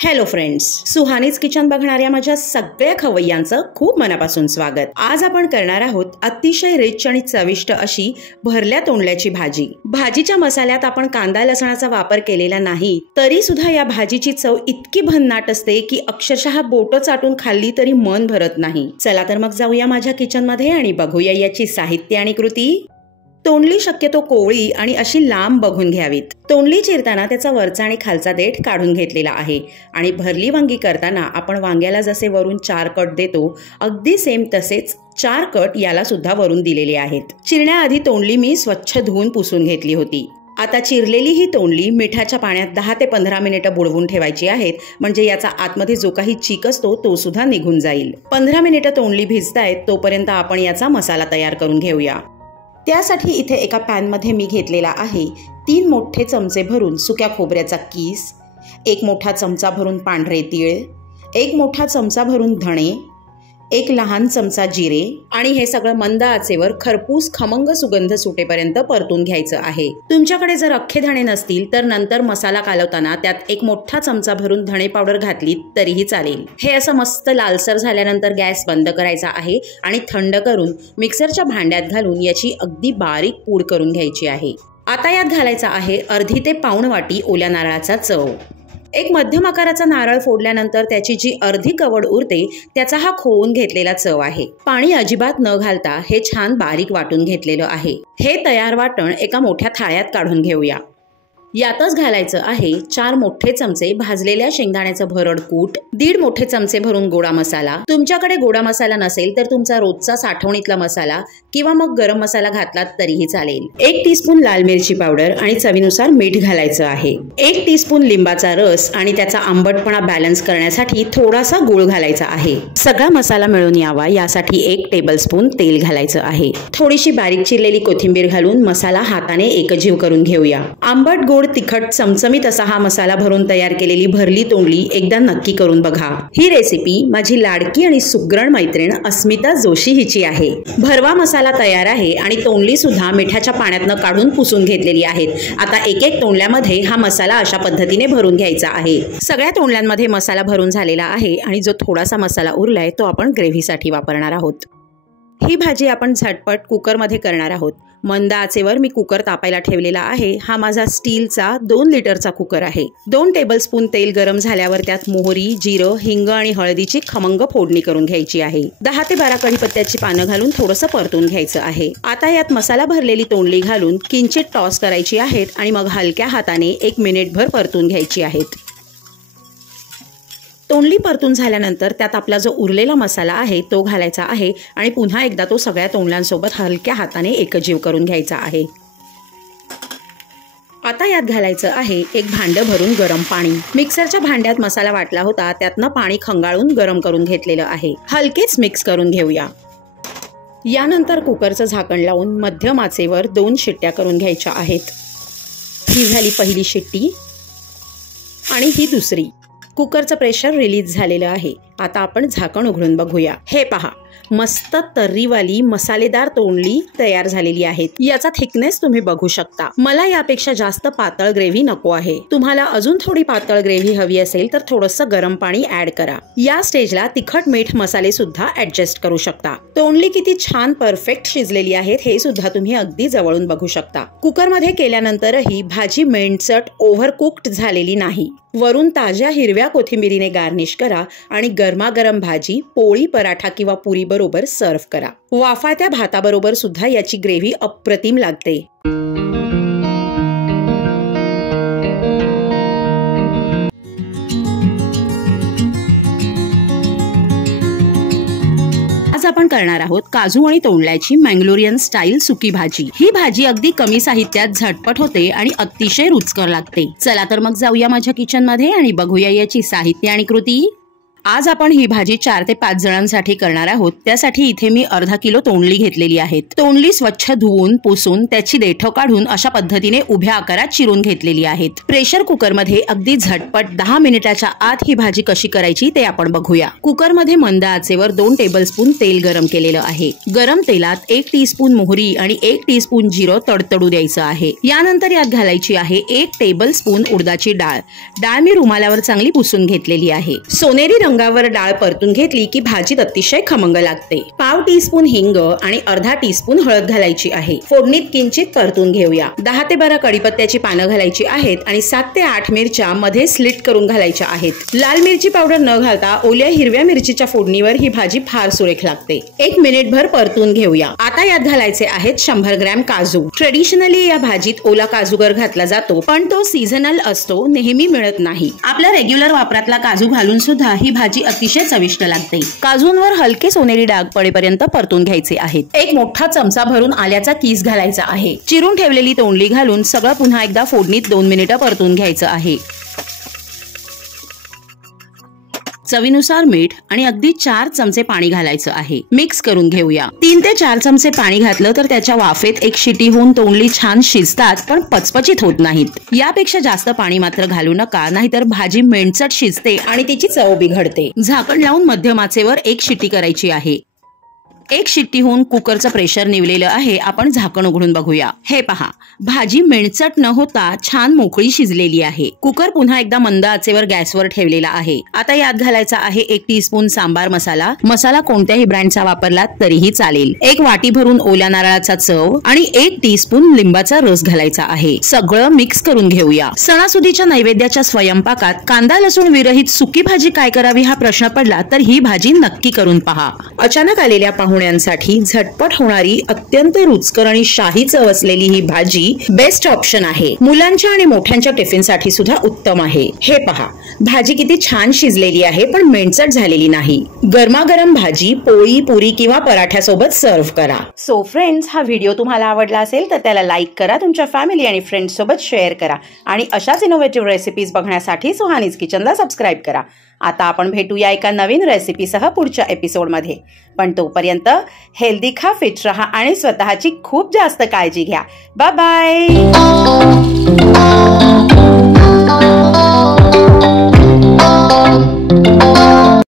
Hello friends, Suhani's kitchen बघणाऱ्या माझ्या सगळ्या खवय्यांचं खूप मनापासून स्वागत। आज आपण करणार आहोत अतिशय रिच आणि चविष्ट अशी भरल्या तोंडल्याची भाजी। भाजीच्या मसाल्यात आपण कांदा लसणाचा वापर केलेला नाही, तरी सुद्धा या भाजीची चव इतकी भन्नाट असते की अक्षरशः बोटं चाटून खाल्ली तरी मन भरत नाही। चला तर मग जाऊया माझ्या किचन मध्ये आणि बघूया याची साहित्य आणि कृती। तोंडली शक्यतो कोवळी आणि अशी लांब बघून घ्यावीत। तोंडली चिरताना त्याचा वरचा आणि खालचा देठ काढून घेतलेला आहे आणि भरली वांगी करताना आपण वांग्याला जसे वरून 4 कट देतो, अगदी सेम तसेच 4 कट याला सुद्धा वरून दिलेले आहेत। चिरण्याआधी तोंडली मी स्वच्छ धुवून पुसून घेतली होती। आता चिरलेली ही तोंडली मिठाच्या पाण्यात 10 ते 15 मिनिटं बुडवून ठेवायची आहेत, म्हणजे याचा आतमध्ये जो काही चीक असतो तो सुद्धा निघून जाईल। 15 मिनिटं तोंडली भिजतायत तोपर्यंत आपण याचा मसाला तयार करून घेऊया। त्यासाठी इथे एका पॅन मध्ये मी घेतलेला आहे 3 मोठे चमचे भरून सुक्या खोबऱ्याचा कीस, 1 मोठा चमचा भरून पांढरे तीळ, 1 मोठा चमचा भरून धणे, 1 लहान चमचा जिरे आणि हे सगळं मंद आचेवर खरपूस खमंग सुगंध सुटेपर्यंत परतून घ्यायचं आहे। तुमच्याकडे जर अख्खे धणे नसतील तर नंतर मसाला कालवताना त्यात 1 मोठा चमचा भरून धणे पावडर घातली तरीही चालेल। हे असं मस्त लालसर झाल्यानंतर गॅस बंद करायचा आहे आणि थंड करून मिक्सरच्या भांड्यात घालून याची अगदी बारीक पूड करून घ्यायची आहे। आता यात घालायचा आहे अर्धी ते पाऊण वाटी ओल्या नारळाचा चव। एक मध्यम आकाराचा नारळ फोडल्यानंतर त्याची जी अर्धी कवड उरते त्याचा हा खोवून घेतलेला चव आहे। पाणी अजिबात न घालता हे छान बारीक वाटून घेतलेलं आहे। हे तयार वाटण एका मोठ्या थाळ्यात काढून घेऊया। यातच घालायचं आहे 4 मोठे चमचे भाजलेल्या शेंगदाण्याचं भरड कूट, 1.5 मोठे चमचे भरून गोडा मसाला। तुमच्याकडे गोडा मसाला नसेल तर तुमचा रोजचा साठवणीतला मसाला किंवा मग गरम मसाला घातलात तरीही चालेल। 1 टीस्पून लाल मिरची पावडर आणि चवीनुसार मीठ घालायचं आहे। 1 टीस्पून लिंबाचा रस आणि त्याचा आंबटपणा बॅलन्स करण्यासाठी थोडासा गूळ घालायचा आहे। सगळा मसाला मिळून यावा यासाठी 1 टेबलस्पून तेल घालायचं आहे। थोडीशी बारीक चिरलेली कोथिंबीर घालून मसाला हाताने एकजीव करून घेऊया। आंबट गोड तिखट चमचमीत असा हा मसाला भरून तयार केलेली भरली तोंडली एकदा नक्की करून बघा। ही रेसिपी माझी लाडकी आणि सुगरण मैत्रीण अस्मिता जोशी हिची आहे। भरवा मसाला तयार आहे आणि तोंडली सुद्धा मिठाच्या पाण्यातनं काढून पुसून घेतलेली आहेत। आता एक तोंडल्यामध्ये हा मसाला अशा पद्धतीने भरून घ्यायचा आहे। सगळ्या तोंडल्यांमध्ये मसाला भरून झालेला आहे आणि जो थोडासा मसाला उरलाय तो आपण ग्रेव्हीसाठी वापरणार आहोत। ही भाजी आपण झटपट कुकरमध्ये करणार आहोत। मंद आचेवर मी कुकर तापायला ठेवलेला आहे। हा माझा स्टीलचा 2 लिटरचा कुकर आहे। 2 टेबलस्पून तेल गरम झाल्यावर त्यात मोहरी, जिरं, हिंग आणि हळदीची खमंग फोडणी करून घ्यायची आहे। 10 ते 12 कढीपत्त्याची पानं घालून थोडंसं परतून घ्यायचं आहे। आता यात मसाला भरलेली तोंडली घालून किंचित टॉस करायची आहेत आणि मग हलक्या हाताने 1 मिनिटभर परतून घ्यायची आहेत। तोंडली परतून झाल्यानंतर त्यात आपला जो उरलेला मसाला आहे तो घालायचा आहे आणि पुन्हा एकदा तो सगळ्या तोंडल्यांसोबत हलक्या हाताने एकजीव करून घ्यायचा आहे। आता यात घालायचं आहे 1 भांडं भरून गरम पाणी। मिक्सरच्या भांड्यात मसाला वाटला होता त्यातनं पाणी खंगाळून गरम करून घेतलेलं आहे। हलकेच मिक्स करून घेऊया। यानंतर कुकरचं झाकण लावून मध्यम आचेवर 2 शिट्ट्या करून घ्यायच्या आहेत। ही झाली पहिली शिट्टी आणि ही दुसरी। कुकरचं प्रेशर रिलीज झालेलं आहे। आता आपण झाकण उघडून बघूया। हे पहा, मस्त तर्रीवाली मसालेदार तोंडली तयार झालेली आहे। याचा थिकनेस तुम्ही बघू शकता। मला यापेक्षा जास्त पातळ ग्रेव्ही नको आहे। तुम्हाला अजून थोडी पातळ ग्रेव्ही हवी असेल तर थोडंसं गरम पाणी ऍड करा। या स्टेजला तिखट मीठ मसाले सुद्धा ऍडजस्ट करू शकता। तोंडली किती छान परफेक्ट शिजलेली आहेत हे सुद्धा तुम्ही अगदी जवळून बघू शकता। कुकरमध्ये केल्यानंतरही भाजी मेंढचट ओव्हर कुक्ड झालेली नाही। वरून ताज्या हिरव्या कोथिंबीरीने गार्निश करा आणि गरमागरम भाजी पोळी, पराठा किंवा पुरी बरोबर सर्व्ह करा। वाफाळत्या भाताबरोबर सुद्धा याची ग्रेव्ही अप्रतिम लागते। आज आपण करणार आहोत काजू आणि तोंडल्याची मंगलोरियन स्टाईल सुकी भाजी। ही भाजी अगदी कमी साहित्यात झटपट होते आणि अतिशय रुचकर लागते। चला तर मग जाऊया माझ्या किचन मध्ये आणि बघूया याची साहित्य आणि कृती। आज आपण ही भाजी 4 ते 5 जणांसाठी करणार आहोत। त्यासाठी इथे मी अर्धा किलो तोंडली घेतलेली आहेत। तोंडली स्वच्छ धुवून पुसून त्याची देठं काढून अशा पद्धतीने उभ्या आकारात चिरून घेतलेली आहेत। प्रेशर कुकर मध्ये अगदी झटपट 10 मिनिटाच्या आत ही भाजी कशी करायची ते आपण बघूया। कुकर मध्ये मंद आचेवर 2 टेबलस्पून तेल गरम केलेलं आहे। गरम तेलात 1 टीस्पून मोहरी आणि 1 टीस्पून जिरं तडतडू द्यायचं आहे। यानंतर यात घालायची आहे 1 टेबलस्पून उडदाची डाळ। डाळ मी रुमालावर चांगली पुसून घेतलेली आहे। सोनेरी रंगावर डाळ परतून घेतली की भाजीत अतिशय खमंग लागते। पाव टीस्पून हिंग आणि अर्धा टीस्पून हळद घालायची आहे। फोडणीत किंचित परतून घेऊया। 10 ते 12 कढीपत्त्याची पानं घालायची आहेत आणि 7 ते 8 मिरच्या मध्ये स्लिट करून घालायच्या आहेत। लाल मिरची पावडर न घालता ओल्या हिरव्या मिरचीच्या फोडणीवर ही भाजी फार सुरेख लागते। 1 मिनिटभर परतून घेऊया। आता यात घालायचे आहेत 100 ग्रॅम काजू। ट्रेडिशनली या भाजीत ओला काजूगर घातला जातो, पण तो सीझनल असतो, नेहमी मिळत नाही। आपल्या रेग्युलर वापरातला काजू घालून सुद्धा ही भाजी अतिशय चविष्ट लागते। काजूंवर हलके सोनेरी डाग पडेपर्यंत परतून घ्यायचे आहेत। 1 मोठा चमचा भरून आल्याचा कीस घालायचा आहे। चिरून ठेवलेली तोंडली घालून सगळं पुन्हा एकदा फोडणीत 2 मिनिटं परतून घ्यायचं आहे। चवीनुसार मीठ आणि अगदी 4 चमचे पाणी घालायचं आहे। मिक्स करून घेऊया। 3 ते 4 चमचे पाणी घातलं तर त्याच्या वाफेत एक शिटी होऊन तोंडली छान शिजतात, पण पचपचित होत नाहीत। यापेक्षा जास्त पाणी मात्र घालू नका, नाहीतर भाजी मेंढचट शिजते आणि तिची चव बिघडते। झाकण लावून मध्यम आचेवर 1 शिटी करायची आहे। 1 शिट्टी होऊन कुकरचं प्रेशर निवलेलं आहे। आपण झाकण उघडून बघूया। हे पहा, भाजी मेणचट न होता छान मोकळी शिजलेली आहे। कुकर पुन्हा एकदा मंद आचेवर गॅसवर ठेवलेला आहे। आता यात घालायचा आहे 1 टीस्पून सांबार मसाला। मसाला कोणत्याही ब्रँडचा वापरला तरीही चालेल। 1 वाटी भरून ओल्या नारळाचा चव आणि 1 टीस्पून लिंबाचा रस घालायचा आहे। सगळं मिक्स करून घेऊया। सणासुदीच्या नैवेद्याच्या स्वयंपाकात कांदा लसूण विरहित सुकी भाजी काय करावी हा प्रश्न पडला तर ही भाजी नक्की करून पहा। अचानक आलेल्या पाहुण्यांसाठी झटपट होणारी अत्यंत रुचकर आणि शाही चव असलेली ही भाजी बेस्ट ऑप्शन आहे। मुलांच्या आणि मोठ्यांच्या टिफिन साठी सुद्धा उत्तम आहे। हे पहा, भाजी किती छान शिजलेली आहे, पण मेंढचट झालेली नाही। गरमागरम भाजी पोळी, पुरी किंवा पराठ्यासोबत सर्व्ह करा। सो फ्रेंड्स, हा व्हिडिओ तुम्हाला आवडला असेल तर त्याला लाईक करा, तुमच्या फॅमिली आणि फ्रेंड्स सोबत शेअर करा आणि अशाच इनोव्हेटिव्ह रेसिपीज बघण्यासाठी सुहानीज किचनला सबस्क्राईब करा। आता आपण भेटूया एका नवीन रेसिपीसह पुढच्या एपिसोडमध्ये, पण तोपर्यंत हेल्दी खा, फिट रहा आणि स्वतःची खूप जास्त काळजी घ्या। Bye bye.